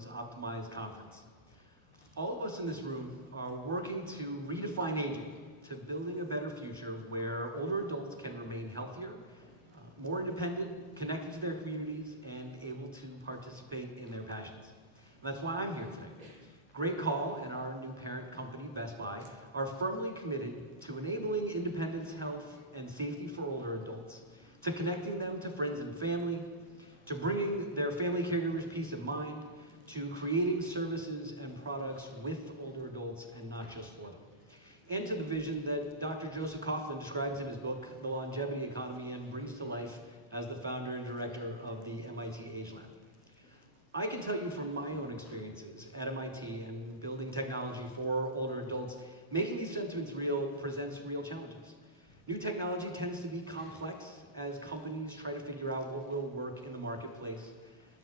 CEOs Optimize conference. All of us in this room are working to redefine aging, to building a better future where older adults can remain healthier, more independent, connected to their communities, and able to participate in their passions. And that's why I'm here today. Great Call and our new parent company, Best Buy, are firmly committed to enabling independence, health, and safety for older adults, to connecting them to friends and family, to bringing their family caregivers peace of mind, to creating services and products with older adults and not just for them, and to the vision that Dr. Joseph Coughlin describes in his book, The Longevity Economy, and brings to life as the founder and director of the MIT Age Lab. I can tell you from my own experiences at MIT and building technology for older adults, making these sentiments real presents real challenges. New technology tends to be complex as companies try to figure out what will work in the marketplace.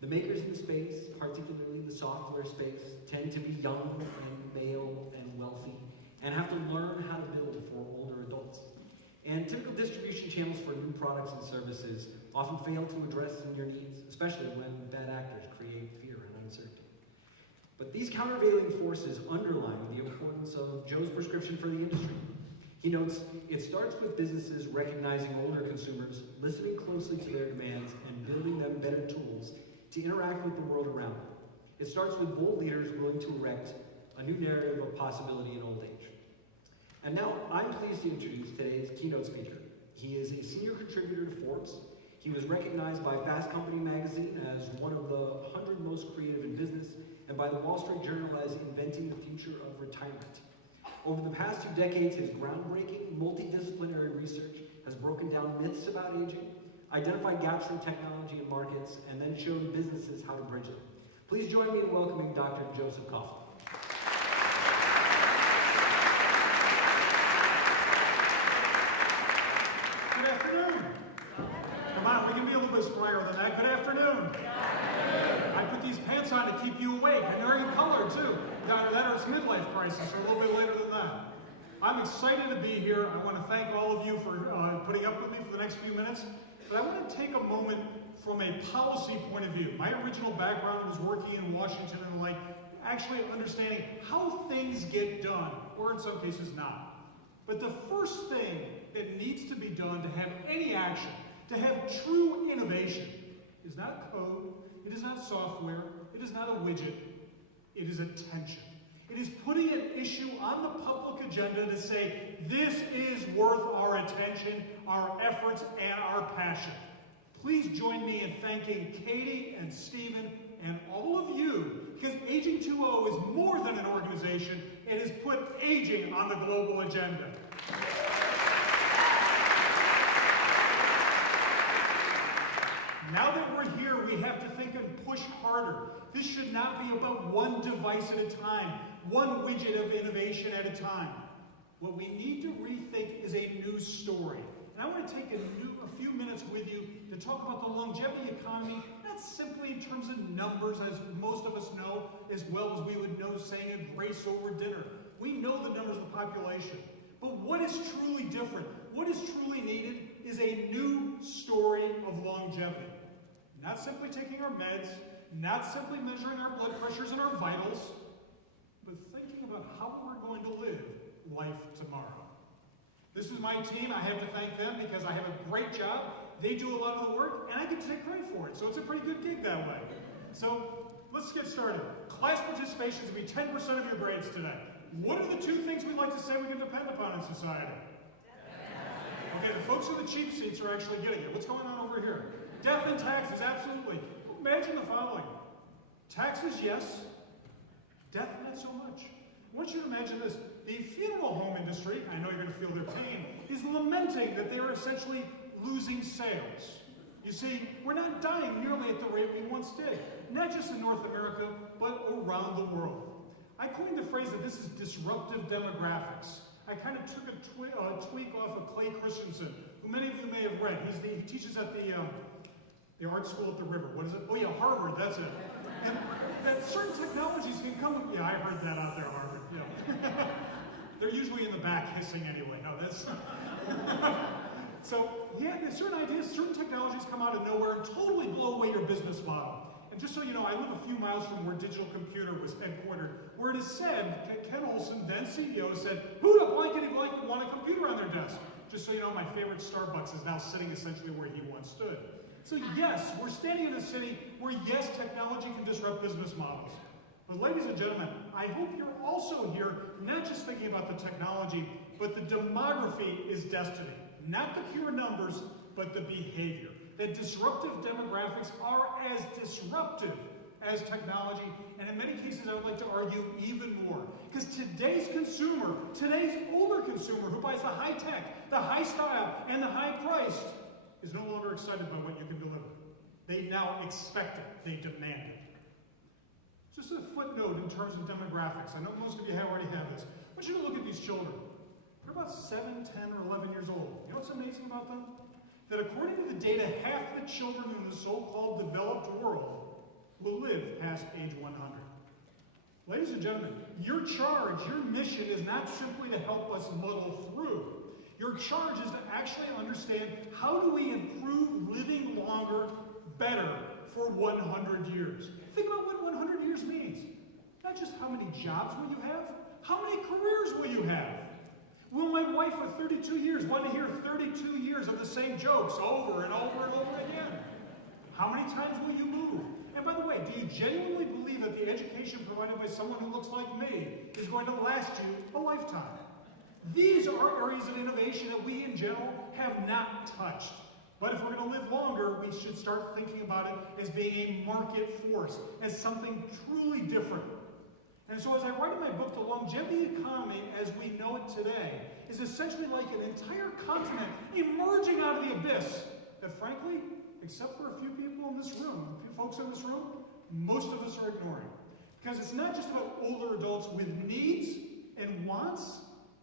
The makers in the space, particularly the software space, tend to be young and male and wealthy and have to learn how to build for older adults. And typical distribution channels for new products and services often fail to address your needs, especially when bad actors create fear and uncertainty. But these countervailing forces underline the importance of Joe's prescription for the industry. He notes, it starts with businesses recognizing older consumers, listening closely to their demands, and building them better tools to interact with the world around them. It starts with bold leaders willing to erect a new narrative of possibility in old age. And now, I'm pleased to introduce today's keynote speaker. He is a senior contributor to Forbes. He was recognized by Fast Company magazine as one of the 100 most creative in business, and by the Wall Street Journal as inventing the future of retirement. Over the past 2 decades, his groundbreaking, multidisciplinary research has broken down myths about aging, identified gaps in technology and markets, and then shown businesses how to bridge them. Please join me in welcoming Dr. Joseph Coughlin. Good afternoon. Come on, we can be a little bit sprier than that. Good afternoon. I put these pants on to keep you awake, and they're in color too. Either that or it's midlife crisis, or a little bit later than that. I'm excited to be here. I want to thank all of you for putting up with me for the next few minutes. But I want to take a moment from a policy point of view. My original background was working in Washington and the like, actually understanding how things get done, or in some cases not. But the first thing that needs to be done to have any action, to have true innovation, is not code, it is not software, it is not a widget, it is attention. It is putting an issue on the public agenda to say, this is worth our attention, our efforts, and our passion. Please join me in thanking Katie and Stephen and all of you, because Aging 2.0 is more than an organization. It has put aging on the global agenda. Now that we're here, we have to think and push harder. This should not be about one device at a time, one widget of innovation at a time. What we need to rethink is a new story. And I want to take a few minutes with you to talk about the longevity economy, not simply in terms of numbers, as most of us know, as well as we would know saying a grace over dinner. We know the numbers of the population. But what is truly different, what is truly needed, is a new story of longevity. Not simply taking our meds, not simply measuring our blood pressures and our vitals, but thinking about how we're going to live life tomorrow. This is my team. I have to thank them because I have a great job. They do a lot of the work, and I get to take credit for it. So it's a pretty good gig that way. So let's get started. Class participation is going to be 10% of your grades today. What are the 2 things we'd like to say we can depend upon in society? Okay, the folks in the cheap seats are actually getting it. What's going on over here? Death and taxes, absolutely. Imagine the following. Taxes, yes. Death, not so much. I want you to imagine this. The funeral home industry, I know you're going to feel their pain, is lamenting that they're essentially losing sales. You see, we're not dying nearly at the rate we once did. Not just in North America, but around the world. I coined the phrase that this is disruptive demographics. I kind of took a tweak off of Clay Christensen, who many of you may have read. He teaches at the art school at the river. What is it? Oh yeah, Harvard, that's it. And that certain technologies can come, yeah, I heard that out there, Harvard. Yeah. They're usually in the back hissing anyway. No, that's... So, yeah, there's certain ideas, certain technologies come out of nowhere and totally blow away your business model. And And just so you know, I live a few miles from where Digital Computer was headquartered, where it is said, Ken Olsen, then CEO, said, who the blankety blank would want a computer on their desk? Just so you know, my favorite Starbucks is now sitting essentially where he once stood. So yes, we're standing in a city where yes, technology can disrupt business models. But ladies and gentlemen, I hope you're also here not just thinking about the technology, but the demography is destiny. Not the pure numbers, but the behavior. That disruptive demographics are as disruptive as technology, and in many cases I would like to argue even more. Because today's consumer, today's older consumer who buys the high tech, the high style, and the high price is no longer excited by what you can deliver. They now expect it, they demand it. Just a footnote in terms of demographics. I know most of you already have this. I want you to look at these children. They're about 7, 10, or 11 years old. You know what's amazing about them? That according to the data, half the children in the so-called developed world will live past age 100. Ladies and gentlemen, your charge, your mission is not simply to help us muddle through. Your charge is to actually understand how do we improve living longer, better for 100 years. Think about what 100 years means. Not just how many jobs will you have, how many careers will you have? Will my wife of 32 years want to hear 32 years of the same jokes over and over and over again? How many times will you move? And by the way, do you genuinely believe that the education provided by someone who looks like me is going to last you a lifetime? These are areas of innovation that we in general have not touched. But if we're going to live longer, we should start thinking about it as being a market force, as something truly different. And so as I write in my book, The Longevity Economy as we know it today is essentially like an entire continent emerging out of the abyss that frankly, except for a few people in this room, a few folks in this room, most of us are ignoring. Because it's not just about older adults with needs and wants,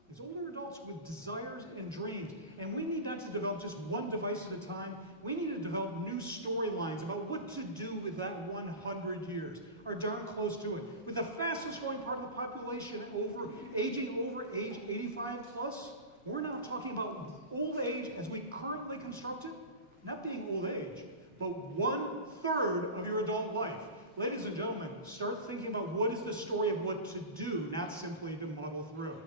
it's older adults with desires and dreams. And we need not to develop just one device at a time. We need to develop new storylines about what to do with that 100 years, or darn close to it. With the fastest growing part of the population aging over age 85 plus, we're now talking about old age as we currently construct it, not being old age, but 1/3 of your adult life. Ladies and gentlemen, start thinking about what is the story of what to do, not simply to muddle through.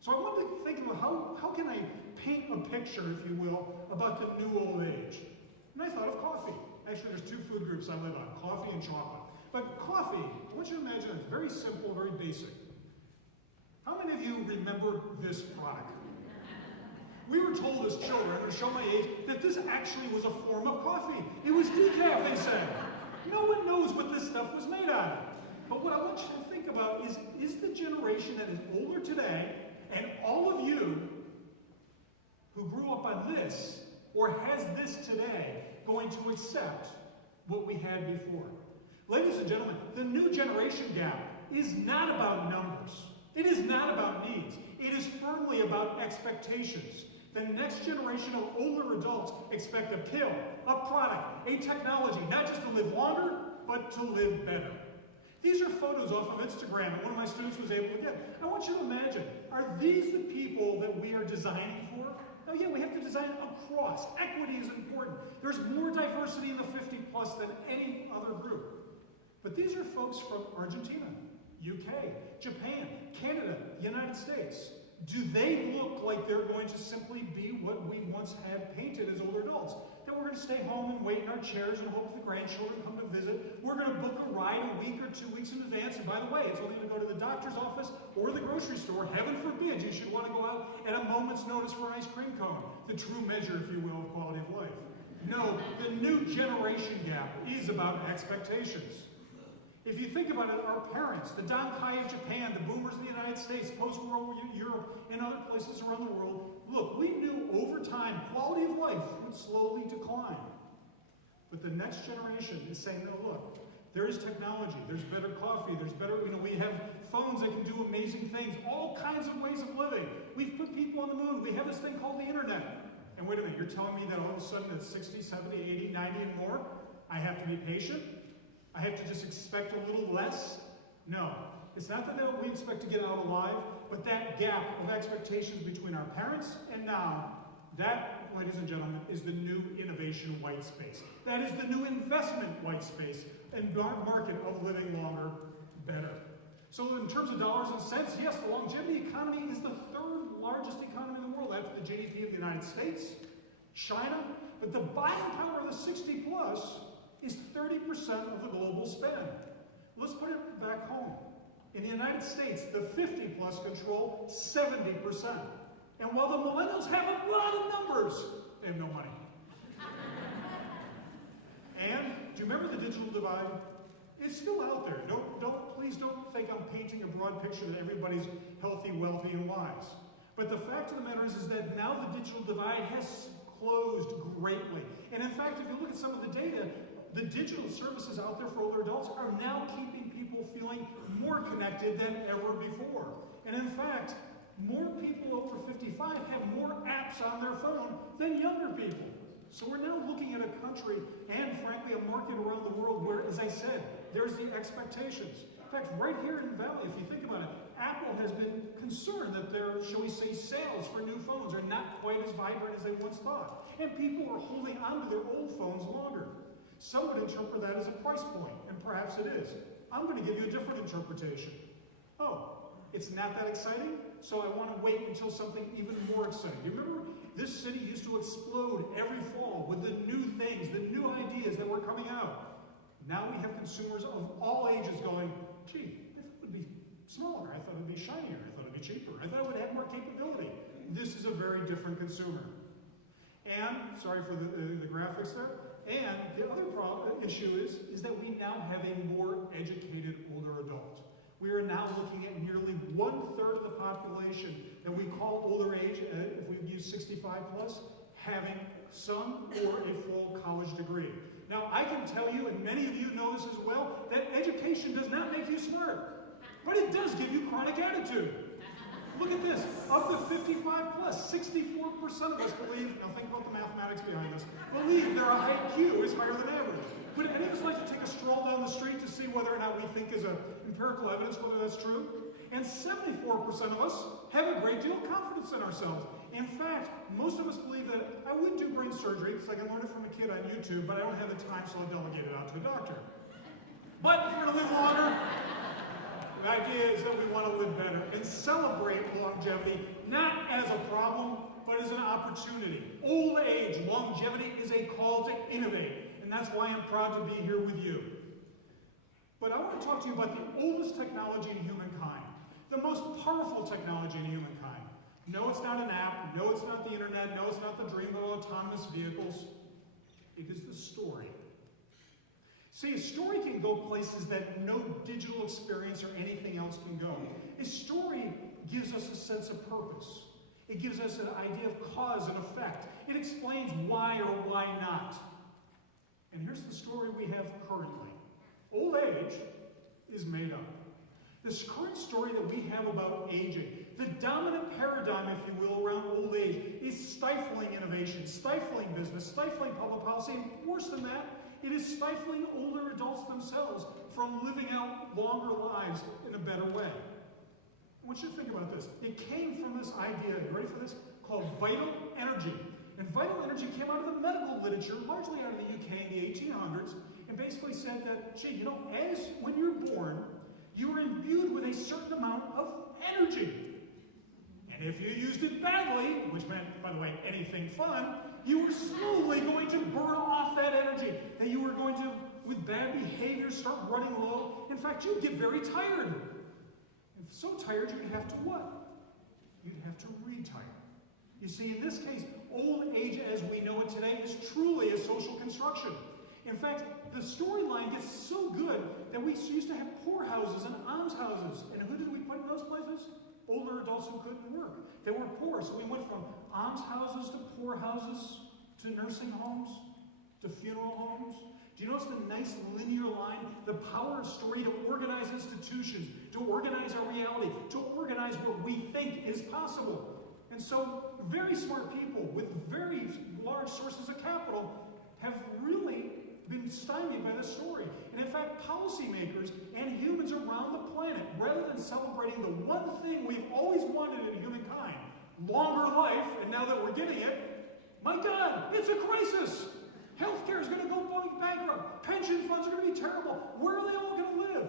So I want to think about how can I paint a picture, if you will, about the new old age. And I thought of coffee. Actually, there's 2 food groups I live on, coffee and chocolate. But coffee, I want you to imagine it's very simple, very basic. How many of you remember this product? We were told as children, I'm going to show my age, that this actually was a form of coffee. It was decaf, they said. No one knows what this stuff was made out of. But what I want you to think about is the generation that is older today, and all of you who grew up on this, or has this today, going to accept what we had before. Ladies and gentlemen, the new generation gap is not about numbers. It is not about needs. It is firmly about expectations. The next generation of older adults expect a pill, a product, a technology, not just to live longer, but to live better. These are photos off of Instagram that one of my students was able to get. I want you to imagine, are these the people that we are designing for? Oh yeah, we have to design across. Equity is important. There's more diversity in the 50 plus than any other group. But these are folks from Argentina, UK, Japan, Canada, United States. Do they look like they're going to simply be what we once had painted as older adults? That we're going to stay home and wait in our chairs and hope the grandchildren come to visit. We're going to book a ride a week or 2 weeks in advance. And by the way, it's only going to go to the doctor's office or the grocery store. Heaven forbid you should want to go out at a moment's notice for an ice cream cone. The true measure, if you will, of quality of life. No, the new generation gap is about expectations. If you think about it, our parents, the Dankai of Japan, the boomers of the United States, post-World War Europe, and other places around the world, look, we knew over time quality of life would slowly decline. But the next generation is saying, no, look, there is technology, there's better coffee, there's better, we have phones that can do amazing things, all kinds of ways of living. We've put people on the moon. We have this thing called the internet. And wait a minute, you're telling me that all of a sudden at 60, 70, 80, 90 and more, I have to be patient? I have to just expect a little less? No. It's not that we expect to get out alive, but that gap of expectations between our parents and now, that, ladies and gentlemen, is the new innovation white space. That is the new investment white space and market of living longer, better. So in terms of dollars and cents, yes, the longevity economy is the third largest economy in the world after the GDP of the United States, China, but the buying power of the 60 plus is 30% of the global spend. Let's put it back home. In the United States, the 50 plus control 70%. And while the millennials have a lot of numbers, they have no money. And do you remember the digital divide? It's still out there. Please don't think I'm painting a broad picture that everybody's healthy, wealthy, and wise. But the fact of the matter is that now the digital divide has closed greatly. And in fact, if you look at some of the data, the digital services out there for older adults are now keeping people feeling more connected than ever before. And in fact, more people over 55 have more apps on their phone than younger people. So we're now looking at a country and, frankly, a market around the world where, as I said, there's the expectations. In fact, right here in the Valley, if you think about it, Apple has been concerned that their, shall we say, sales for new phones are not quite as vibrant as they once thought. And people are holding on to their old phones longer. Some would interpret that as a price point, and perhaps it is. I'm going to give you a different interpretation. Oh, it's not that exciting, so I want to wait until something even more exciting. You remember, this city used to explode every fall with the new things, the new ideas that were coming out. Now we have consumers of all ages going, gee, I thought it would be smaller, I thought it would be shinier, I thought it would be cheaper, I thought it would have more capability. This is a very different consumer. And, sorry for the graphics there, and the other issue is that we now have a more educated older adult. We are now looking at nearly 1/3 of the population that we call older age, if we use 65 plus, having some or a full college degree. Now, I can tell you, and many of you know this as well, that education does not make you smart, but it does give you chronic attitude. Look at this. Of the 55 plus, 64% of us believe, now think about the mathematics behind this, believe their IQ is higher than average. Would any of us like to take a stroll down the street to see whether or not we think is empirical evidence whether that's true? And 74% of us have a great deal of confidence in ourselves. In fact, most of us believe that I would do brain surgery because I can learn it from a kid on YouTube, but I don't have the time, so I'll delegate it out to a doctor. But if we're going to live longer, the idea is that we want to live better and celebrate longevity, not as a problem, but as an opportunity. Old age, longevity is a call to innovate. And that's why I'm proud to be here with you. But I want to talk to you about the oldest technology in humankind, the most powerful technology in humankind. No, it's not an app. No, it's not the internet. No, it's not the dream of autonomous vehicles. It is the story. See, a story can go places that no digital experience or anything else can go. A story gives us a sense of purpose. It gives us an idea of cause and effect. It explains why or why not. And here's the story we have currently. Old age is made up. This current story that we have about aging, the dominant paradigm, if you will, around old age is stifling innovation, stifling business, stifling public policy, and worse than that, it is stifling older adults themselves from living out longer lives in a better way. I want you to think about this. It came from this idea, you ready for this? Called vital energy. And vital energy came out of the medical literature, largely out of the UK in the 1800s, and basically said that, gee, you know, when you're born, you are imbued with a certain amount of energy. And if you used it badly, which meant, by the way, anything fun, you were slowly going to burn off that energy. That you were going to, with bad behavior, start running low. In fact, you'd get very tired. And so tired, you'd have to what? You'd have to retire. You see, in this case, old age as we know it today is truly a social construction. In fact, the storyline gets so good that we used to have poorhouses and almshouses. And who did we put in those places? Older adults who couldn't work. They were poor, so we went from almshouses to poorhouses to nursing homes to funeral homes. Do you notice the nice linear line? The power of story to organize institutions, to organize our reality, to organize what we think is possible. And so, very smart people with very large sources of capital have really been stymied by this story. And in fact, policymakers and humans around the planet, rather than celebrating the one thing we've always wanted in humankind, longer life, and now that we're getting it, my God, it's a crisis. Healthcare is going to go bankrupt. Pension funds are going to be terrible. Where are they all going to live?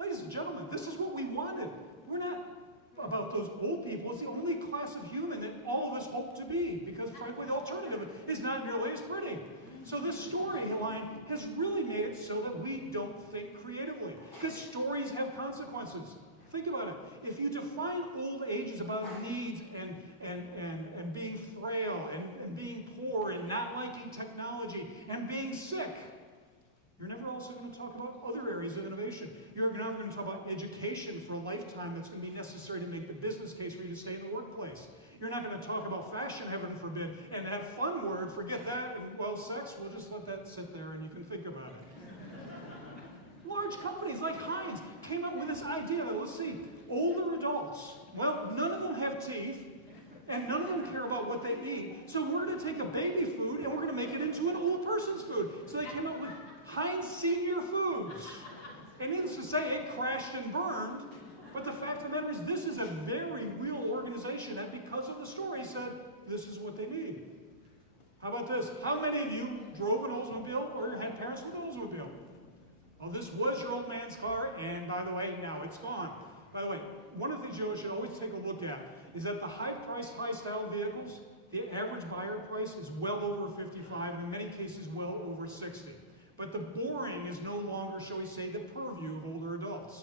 Ladies and gentlemen, this is what we wanted. We're not about those old people. It's the only class of human that all of us hope to be, because frankly the alternative is not nearly as pretty. So this storyline has really made it so that we don't think creatively, because stories have consequences. Think about it. If you define old age as about needs and being frail and being poor and not liking technology and being sick, you're never also going to talk about other areas of innovation. You're never going to talk about education for a lifetime that's going to be necessary to make the business case for you to stay in the workplace. You're not going to talk about fashion, heaven forbid, and have fun word, forget that, and well, sex, we'll just let that sit there and you can think about it. Large companies like Heinz came up with this idea that, let's see, older adults, well, none of them have teeth, and none of them care about what they eat, so we're going to take a baby food and we're going to make it into an old person's food. So they came up with Heinz Senior Foods. And needless to say, it crashed and burned, but the fact of the matter is this is a very real organization that because of the story said, this is what they need. How about this? How many of you drove an Oldsmobile or had parents with an Oldsmobile? Well, this was your old man's car, and by the way, now it's gone. By the way, one of the things you should always take a look at is that the high-priced, high-style vehicles, the average buyer price is well over 55, in many cases well over 60. But the boring is no longer, shall we say, the purview of older adults.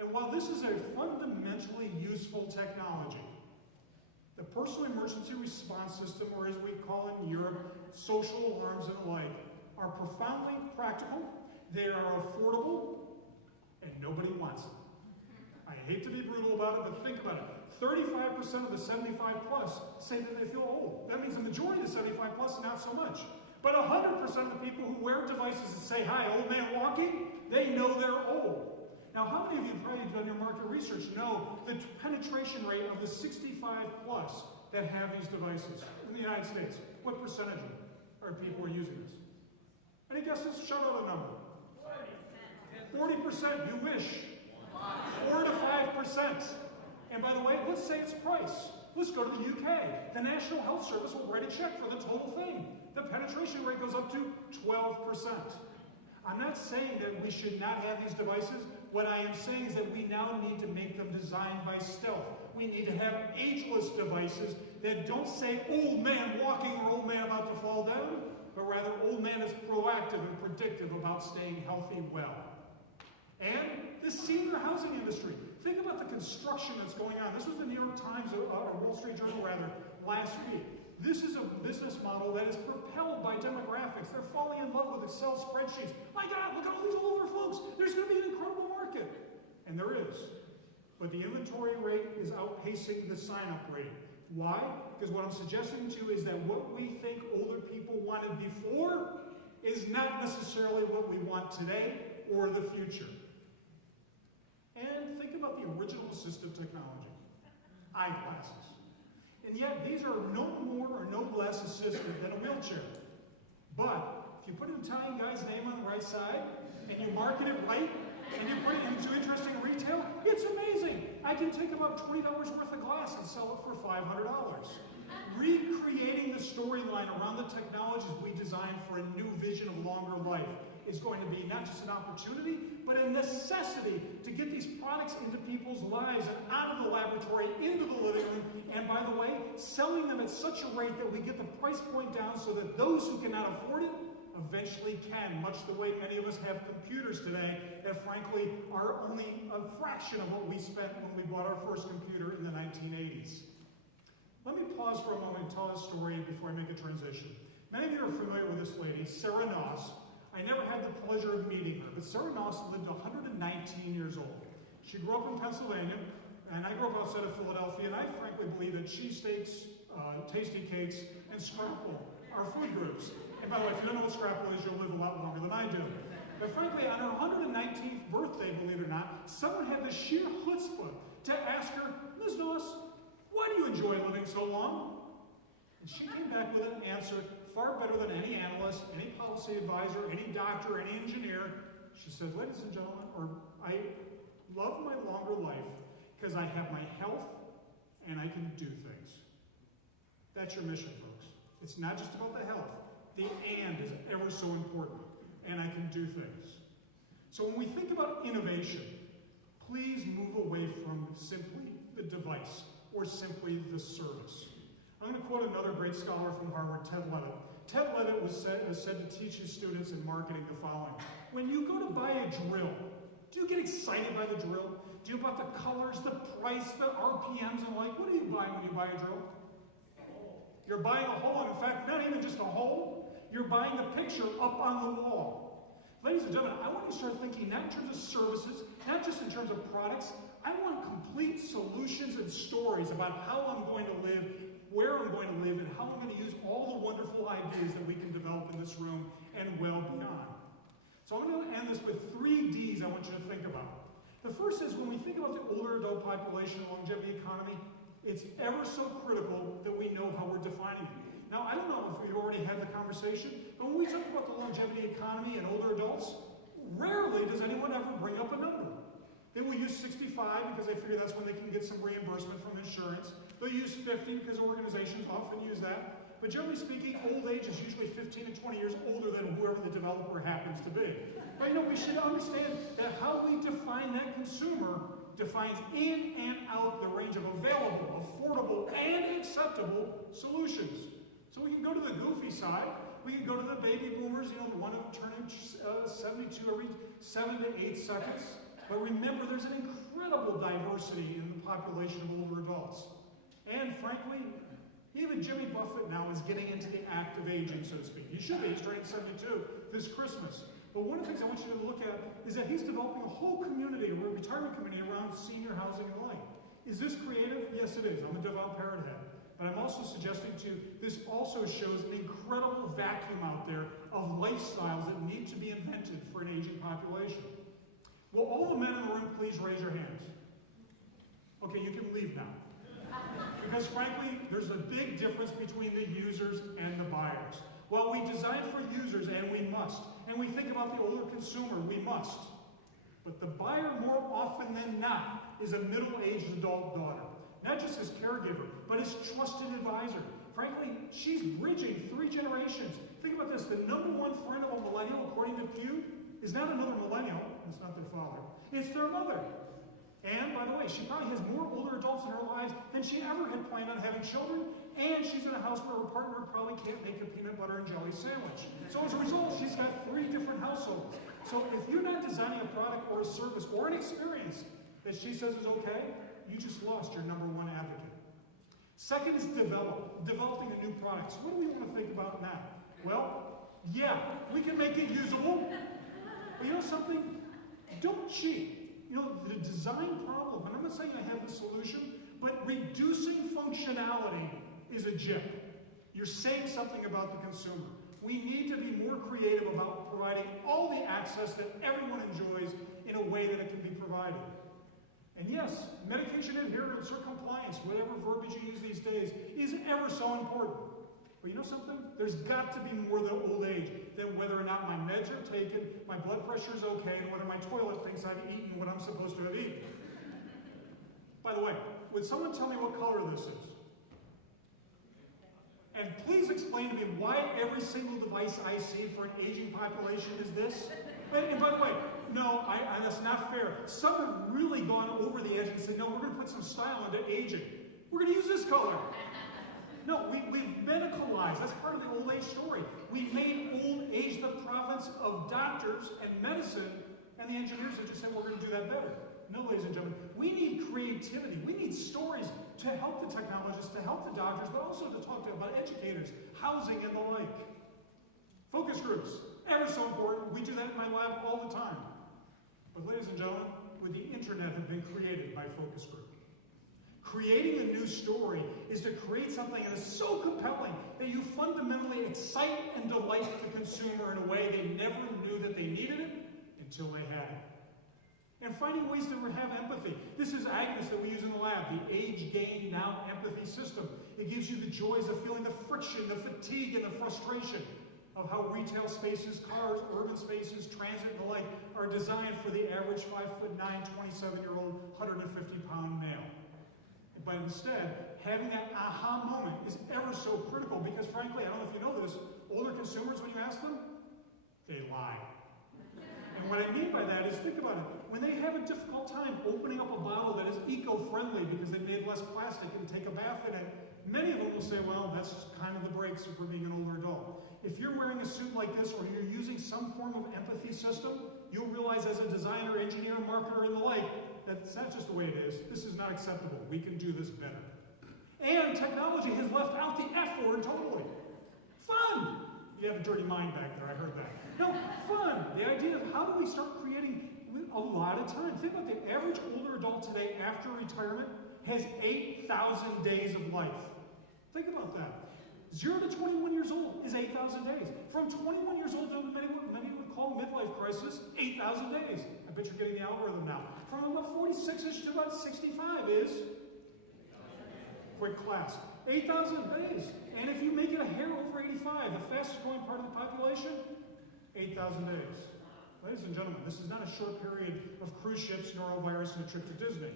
And while this is a fundamentally useful technology, the personal emergency response system, or as we call it in Europe, social alarms and the like, are profoundly practical, they are affordable, and nobody wants them. I hate to be brutal about it, but think about it. 35% of the 75 plus say that they feel old. That means the majority of the 75 plus, not so much. But 100% of the people who wear devices and say, hi, old man walking, they know they're old. Now, how many of you, probably done your market research, know the penetration rate of the 65 plus that have these devices in the United States? What percentage are people using this? Any guesses? Shout out a number. 40%. You wish. 4 to 5%. And by the way, let's say it's price. Let's go to the UK. The National Health Service will write a check for the total thing. The penetration rate goes up to 12%. I'm not saying that we should not have these devices. What I am saying is that we now need to make them designed by stealth. We need to have ageless devices that don't say old man walking or old man about to fall down, but rather old man is proactive and predictive about staying healthy well. And the senior housing industry. Think about the construction that's going on. This was the New York Times, or Wall Street Journal rather, last week. This is a business model that is propelled by demographics. They're falling in love with Excel spreadsheets. My God, look at all these older folks. There's going to be an incredible market. And there is. But the inventory rate is outpacing the sign-up rate. Why? Because what I'm suggesting to you is that what we think older people wanted before is not necessarily what we want today or the future. And think about the original assistive technology. Eyeglasses. And yet, these are no more or no less assistive than a wheelchair. But if you put an Italian guy's name on the right side, and you market it right, and you put it into interesting retail, it's amazing. I can take about $20 worth of glass and sell it for $500. Recreating the storyline around the technologies we designed for a new vision of longer life is going to be not just an opportunity, but a necessity to get these products into people's lives and out of the laboratory, into the living room, and by the way, selling them at such a rate that we get the price point down so that those who cannot afford it eventually can, much the way many of us have computers today that frankly are only a fraction of what we spent when we bought our first computer in the 1980s. Let me pause for a moment and tell a story before I make a transition. Many of you are familiar with this lady, Sarah Noss. I never had the pleasure of meeting her, but Sarah Noss lived 119 years old. She grew up in Pennsylvania, and I grew up outside of Philadelphia, and I frankly believe that cheesesteaks, tasty cakes, and scrapple are food groups. And by the way, if you don't know what scrapple is, you'll live a lot longer than I do. But frankly, on her 119th birthday, believe it or not, someone had the sheer chutzpah to ask her, Ms. Noss, why do you enjoy living so long? And she came back with an answer far better than any analyst, any policy advisor, any doctor, any engineer. She says, ladies and gentlemen, I love my longer life because I have my health and I can do things. That's your mission, folks. It's not just about the health. The and is ever so important, and I can do things. So when we think about innovation, please move away from simply the device or simply the service. I'm going to quote another great scholar from Harvard, Ted Levitt. Ted Levitt was said to teach his students in marketing the following. When you go to buy a drill, do you get excited by the drill? Do you about the colors, the price, the RPMs, and like, what are you buying when you buy a drill? You're buying a hole, and in fact, not even just a hole, you're buying the picture up on the wall. Ladies and gentlemen, I want you to start thinking not in terms of services, not just in terms of products. I want complete solutions and stories about how I'm going to live, where I'm going to live, and how I'm going to use all the wonderful ideas that we can develop in this room and well beyond. So I'm going to end this with 3 Ds I want you to think about. The first is when we think about the older adult population and longevity economy, it's ever so critical that we know how we're defining it. Now, I don't know if we've already had the conversation, but when we talk about the longevity economy and older adults, rarely does anyone ever bring up a number. They will use 65 because they figure that's when they can get some reimbursement from insurance. They'll use 50 because organizations often use that. But generally speaking, old age is usually 15 and 20 years older than whoever the developer happens to be. But we should understand that how we define that consumer defines in and out the range of available, affordable, and acceptable solutions. So we can go to the goofy side. We can go to the baby boomers, the one of turning 72 every 7 to 8 seconds. But remember, there's an incredible diversity in the population of older adults. And frankly, even Jimmy Buffett now is getting into the act of aging, so to speak. He should be. He's turning 72 this Christmas. But one of the things I want you to look at is that he's developing a whole community, a retirement community around senior housing and the like. Is this creative? Yes, it is. I'm a devout parrot head. But I'm also suggesting to you, this also shows an incredible vacuum out there of lifestyles that need to be invented for an aging population. Will all the men in the room please raise your hands? Okay, you can leave now. Because frankly, there's a big difference between the users and the buyers. While we design for users, and we must, and we think about the older consumer, we must. But the buyer, more often than not, is a middle-aged adult daughter. Not just his caregiver, but his trusted advisor. Frankly, she's bridging 3 generations. Think about this, the number 1 friend of a millennial, according to Pew, is not another millennial, it's not their father, it's their mother. And, by the way, she probably has more older adults in her lives than she ever had planned on having children, and she's in a house where her partner probably can't make a peanut butter and jelly sandwich. So as a result, she's got 3 different households. So if you're not designing a product or a service or an experience that she says is okay, you just lost your number 1 advocate. Second is developing a new product. So what do we want to think about now? Well, yeah, we can make it usable. But you know something? Don't cheat. The design problem, and I'm not saying I have the solution, but reducing functionality is a JIP. You're saying something about the consumer. We need to be more creative about providing all the access that everyone enjoys in a way that it can be provided. And yes, medication adherence or compliance, whatever verbiage you use these days, is ever so important. But you know something? There's got to be more than old age than whether or not my meds are taken, my blood pressure is okay, and whether my toilet thinks I've eaten what I'm supposed to have eaten. By the way, would someone tell me what color this is? And please explain to me why every single device I see for an aging population is this. And by the way, no, that's not fair. Some have really gone over the edge and said, no, we're going to put some style into aging. We're going to use this color. No, we've medicalized. That's part of the old age story. We made old age the province of doctors and medicine, and the engineers have just said we're going to do that better. No, ladies and gentlemen, we need creativity. We need stories to help the technologists, to help the doctors, but also to talk about educators, housing, and the like. Focus groups, ever so important. We do that in my lab all the time. But ladies and gentlemen, with the internet have been created by focus groups. Creating a new story is to create something that is so compelling that you fundamentally excite and delight the consumer in a way they never knew that they needed it until they had it. And finding ways to have empathy. This is Agnes that we use in the lab, the Age Gain Now Empathy System. It gives you the joys of feeling the friction, the fatigue, and the frustration of how retail spaces, cars, urban spaces, transit, and the like are designed for the average 5'9", 27-year-old, 150-pound male. But instead, having that aha moment is ever so critical because, frankly, I don't know if you know this, older consumers, when you ask them, they lie. And what I mean by that is, think about it. When they have a difficult time opening up a bottle that is eco-friendly because they made less plastic and take a bath in it, many of them will say, well, that's kind of the breaks for being an older adult. If you're wearing a suit like this or you're using some form of empathy system, you'll realize as a designer, engineer, marketer, and the like, that it's not just the way it is. This is not acceptable. We can do this better. And technology has left out the F word totally. Fun! You have a dirty mind back there, I heard that. No, fun! The idea of how do we start creating a lot of time. Think about the average older adult today after retirement has 8,000 days of life. Think about that. 0 to 21 years old is 8,000 days. From 21 years old to many would call midlife crisis, 8,000 days. I bet you're getting the algorithm now. From about 46-ish to about 65 is quick class. 8,000 days. And if you make it a hair over 85, the fastest growing part of the population, 8,000 days. Ladies and gentlemen, this is not a short period of cruise ships, norovirus, and a trip to Disney.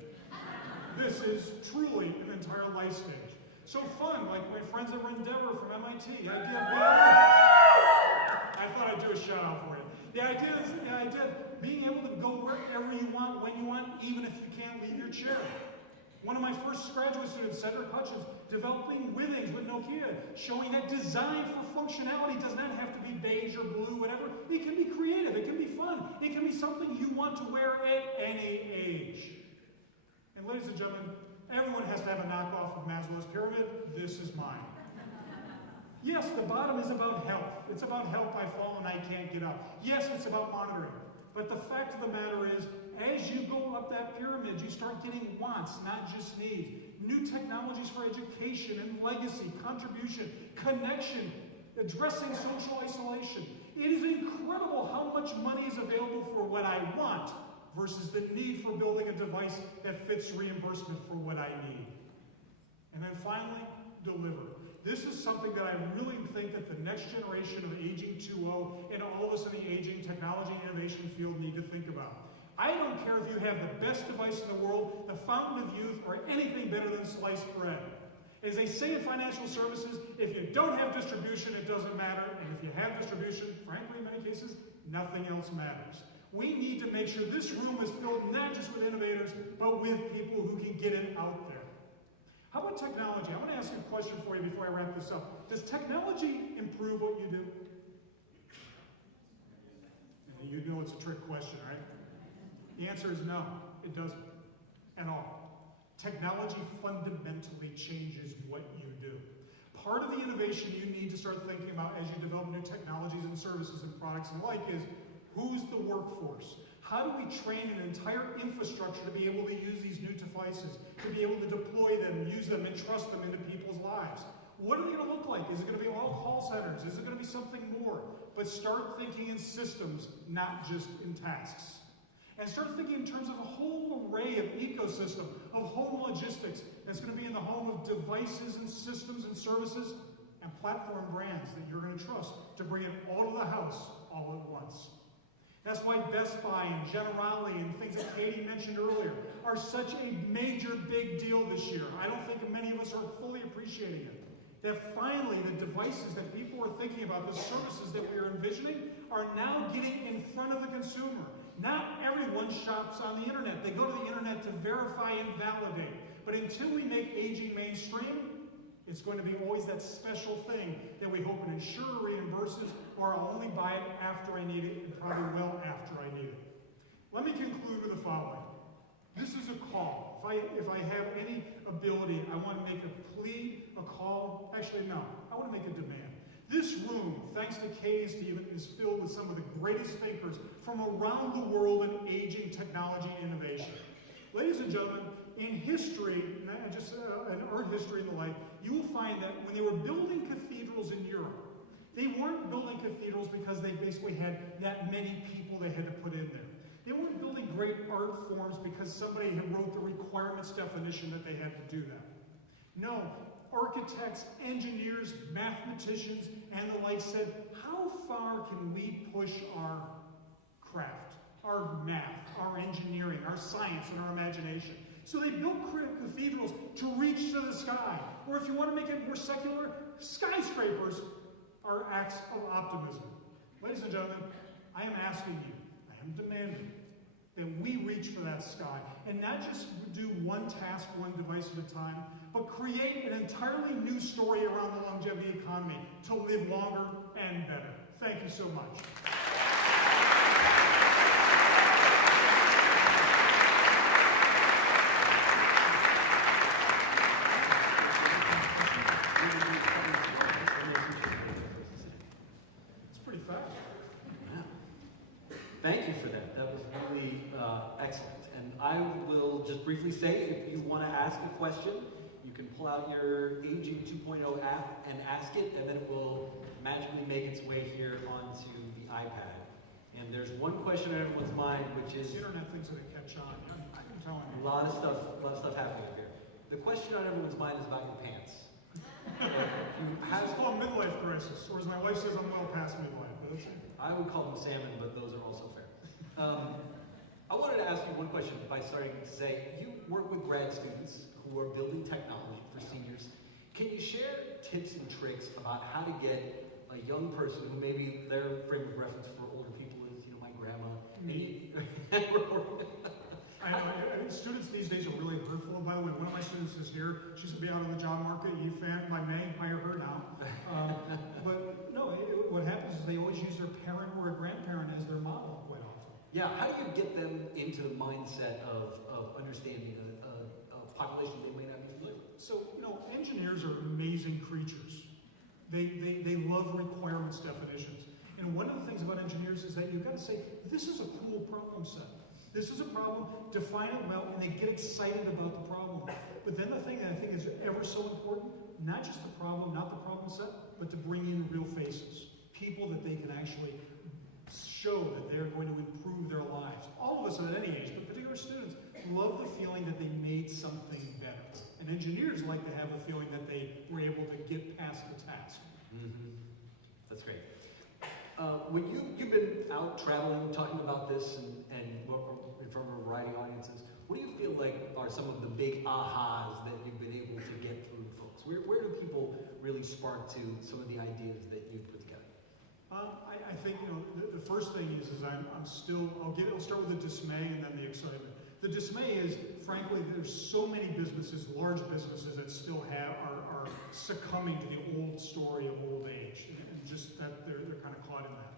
This is truly an entire life stage. So fun, like my friends that were in Endeavor from MIT. The idea of I thought I'd do a shout out for you. The idea of being able to go wherever you want, when you want, even if you can't leave your chair. One of my first graduate students, Cedric Hutchins, developing withings with Nokia, showing that design for functionality does not have to be beige or blue, whatever. It can be creative, it can be fun, it can be something you want to wear at any age. And ladies and gentlemen, everyone has to have a knockoff of Maslow's pyramid. This is mine. Yes, the bottom is about health. It's about help I fall and I can't get up. Yes, it's about monitoring. But the fact of the matter is, as you go up that pyramid, you start getting wants, not just needs. New technologies for education and legacy, contribution, connection, addressing social isolation. It is incredible how much money is available for what I want versus the need for building a device that fits reimbursement for what I need. And then finally, deliver. This is something that I really think that the next generation of Aging 2.0 and all of us in the aging technology and innovation field need to think about. I don't care if you have the best device in the world, the fountain of youth, or anything better than sliced bread. As they say in financial services, if you don't have distribution, it doesn't matter. And if you have distribution, frankly, in many cases, nothing else matters. We need to make sure this room is filled not just with innovators, but with people who can get it out there. How about technology? I'm going to ask you a question for you before I wrap this up. Does technology improve what you do? And you know it's a trick question, right? The answer is no, it doesn't at all. Technology fundamentally changes what you do. Part of the innovation you need to start thinking about as you develop new technologies and services and products and the like is, who's the workforce? How do we train an entire infrastructure to be able to use these new devices, to be able to deploy them, use them, and trust them into people's lives? What are they going to look like? Is it going to be all call centers? Is it going to be something more? But start thinking in systems, not just in tasks. And start thinking in terms of a whole array of ecosystem, of home logistics that's going to be in the home of devices and systems and services and platform brands that you're going to trust to bring it all to the house all at once. That's why Best Buy and Generali and things that Katie mentioned earlier are such a major big deal this year. I don't think many of us are fully appreciating it. That finally the devices that people are thinking about, the services that we are envisioning, are now getting in front of the consumer. Not everyone shops on the internet. They go to the internet to verify and validate. But until we make aging mainstream, it's going to be always that special thing that we hope an insurer reimburses, or I'll only buy it after I need it, and probably well after I need it. Let me conclude with the following. This is a call. If I have any ability, I want to make a plea, a call. Actually, no. I want to make a demand. This room, thanks to Katie Stephen, is filled with some of the greatest thinkers from around the world in aging, technology, and innovation. Ladies and gentlemen, in history, in art history and the like, you will find that when they were building cathedrals in Europe, they weren't building cathedrals because they basically had that many people they had to put in there. They weren't building great art forms because somebody had wrote the requirements definition that they had to do that. No, architects, engineers, mathematicians, and the like said, how far can we push our craft, our math, our engineering, our science, and our imagination? So they built cathedrals to reach to the sky. Or if you want to make it more secular, skyscrapers are acts of optimism. Ladies and gentlemen, I am asking you, I am demanding, that we reach for that sky and not just do one task, one device at a time, but create an entirely new story around the longevity economy to live longer and better. Thank you so much. It's pretty fast. Yeah. Thank you for that. That was really excellent. And I will just briefly say, if you want to ask a question, you can pull out your Aging 2.0 app and ask it, and then it will magically make its way here onto the iPad. And there's one question on everyone's mind, which is The internet thinks that it catch on. I'm telling you. a lot of stuff happening here. The question on everyone's mind is about your pants. It's called midlife crisis, or as my wife says, I'm well past midlife. But that's it. I would call them salmon, but those are also fair. I wanted to ask you one question by starting to say, you work with grad students who are building technology for seniors. Can you share tips and tricks about how to get a young person who maybe their frame of reference for older people is, my grandma? Me. I know, students these days are really hurtful. And by the way, one of my students is here. She's going to be out on the job market. You fan by May, hire her now. But no, what happens is they always use their parent or a grandparent as their model quite often. Yeah, how do you get them into the mindset of understanding a population they may not be familiar with? So, engineers are amazing creatures. They love requirements definitions. And one of the things about engineers is that you've got to say, this is a cool problem set. This is a problem, define it well, and they get excited about the problem. But then the thing that I think is ever so important, not just the problem, not the problem set, but to bring in real faces. People that they can actually show that they're going to improve their lives. All of us at any age, but particular students, love the feeling that they made something better. And engineers like to have the feeling that they were able to get past the task. Mm-hmm. That's great. When you've been out traveling, talking about this, and in front of a variety of audiences, what do you feel like are some of the big ahas that you've been able to get through folks? Where do people really spark to some of the ideas that you put together? I think the first thing is I'll start with the dismay and then the excitement. The dismay is, frankly, there's so many businesses, large businesses, that still are succumbing to the old story of old age, and just that they're kind of caught in that.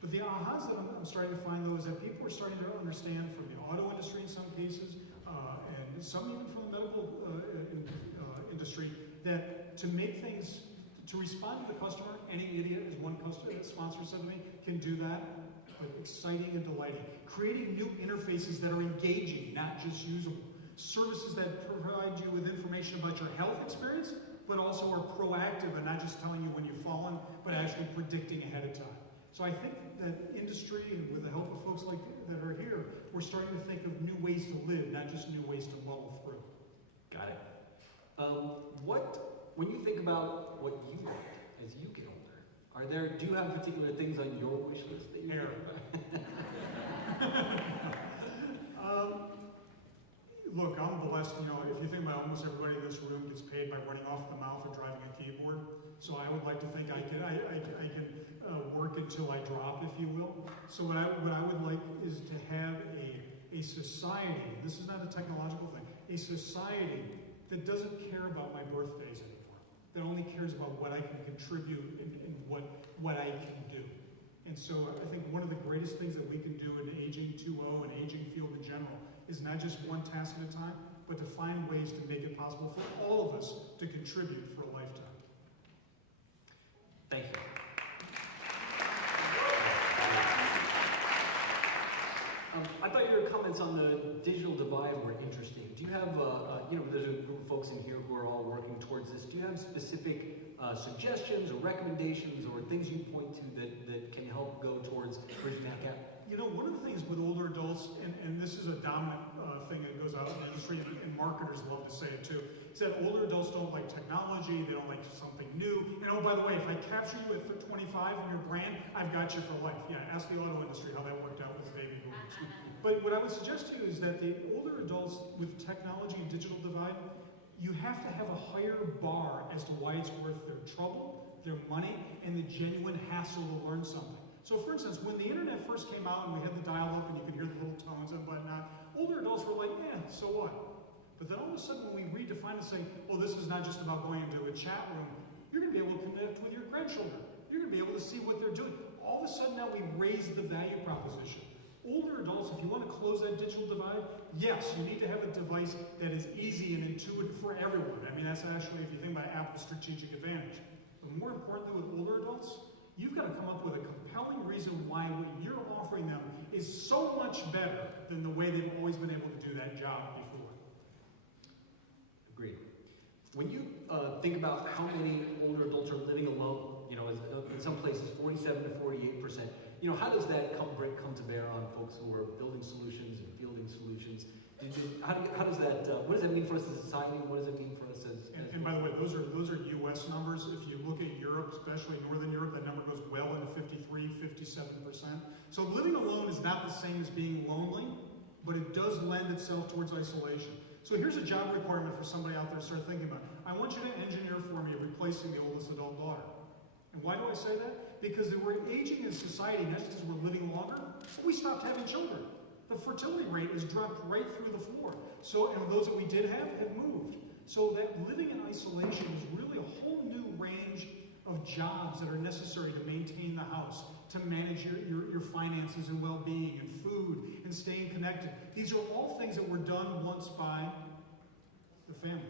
But the ahas that I'm starting to find, though, is that people are starting to understand from the auto industry in some cases, and some even from the medical industry, that to make things, to respond to the customer, any idiot, as one sponsor said to me, can do that, but exciting and delighting. Creating new interfaces that are engaging, not just usable. Services that provide you with information about your health experience, but also are proactive and not just telling you when you've fallen, but actually predicting ahead of time. So I think that industry, and with the help of folks like that are here, we're starting to think of new ways to live, not just new ways to muddle through. Got it. When you think about what you want as you get older, do you have particular things on your wish list that you Hair. Look, I'm blessed. If you think about almost everybody in this room gets paid by running off the mouth or driving a keyboard. So I would like to think I can work until I drop, if you will. So what I would like is to have a society. This is not a technological thing. A society that doesn't care about my birthdays anymore. That only cares about what I can contribute and what I can do. And so I think one of the greatest things that we can do in Aging 2.0 and aging field in general is not just one task at a time, but to find ways to make it possible for all of us to contribute for a lifetime. Thank you. I thought your comments on the digital divide were interesting. Do you have, there's a group of folks in here who are all working towards this. Do you have specific suggestions or recommendations or things you point to that can help go towards bridging that gap? One of the things with older adults, and this is a dominant thing that goes out in the industry, and marketers love to say it too, is that older adults don't like technology, they don't like something new. And oh, by the way, if I capture you at 25 in your brand, I've got you for life. Yeah, ask the auto industry how that worked out with baby boomers. But what I would suggest to you is that the older adults with technology and digital divide, you have to have a higher bar as to why it's worth their trouble, their money, and the genuine hassle to learn something. So for instance, when the internet first came out and we had the dial-up and you could hear the little tones and whatnot, older adults were like, yeah, so what? But then all of a sudden when we redefine and say, well, this is not just about going into a chat room, you're going to be able to connect with your grandchildren. You're going to be able to see what they're doing. All of a sudden now we raise the value proposition. Older adults, if you want to close that digital divide, yes, you need to have a device that is easy and intuitive for everyone. I mean, that's actually, if you think about Apple's strategic advantage. But more importantly with older adults, you've got to come up with a compelling reason why what you're offering them is so much better than the way they've always been able to do that job before. Agreed. When you think about how many older adults are living alone, in some places 47 to 48%, how does that come to bear on folks who are building solutions and fielding solutions? How does that, what does that mean for us as a society? What does it mean for us as and by the way, those are U.S. numbers. If you look at Europe, especially Northern Europe, that number goes well into 53, 57%. So living alone is not the same as being lonely, but it does lend itself towards isolation. So here's a job requirement for somebody out there to start thinking about. I want you to engineer for me replacing the oldest adult daughter. And why do I say that? Because we're aging in society, not just because we're living longer, but we stopped having children. The fertility rate has dropped right through the floor. So, and those that we did have moved. So that living in isolation is really a whole new range of jobs that are necessary to maintain the house, to manage your finances and well-being and food and staying connected. These are all things that were done once by the family.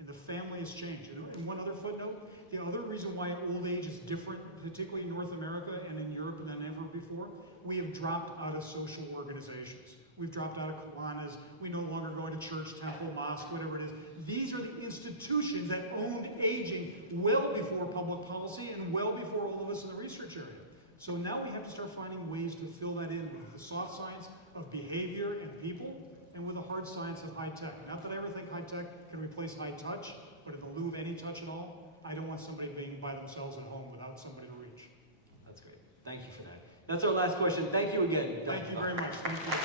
And the family has changed. And one other footnote, the other reason why old age is different, particularly in North America and in Europe than ever before, we have dropped out of social organizations. We've dropped out of Kiwanis. We no longer go to church, temple, mosque, whatever it is. These are the institutions that owned aging well before public policy and well before all of us in the research area. So now we have to start finding ways to fill that in with the soft science of behavior and people and with the hard science of high tech. Not that I ever think high tech can replace high touch, but in the lieu of any touch at all, I don't want somebody being by themselves at home without somebody to reach. That's great. Thank you for that. That's our last question. Thank you again. Thank you very much. Thank you.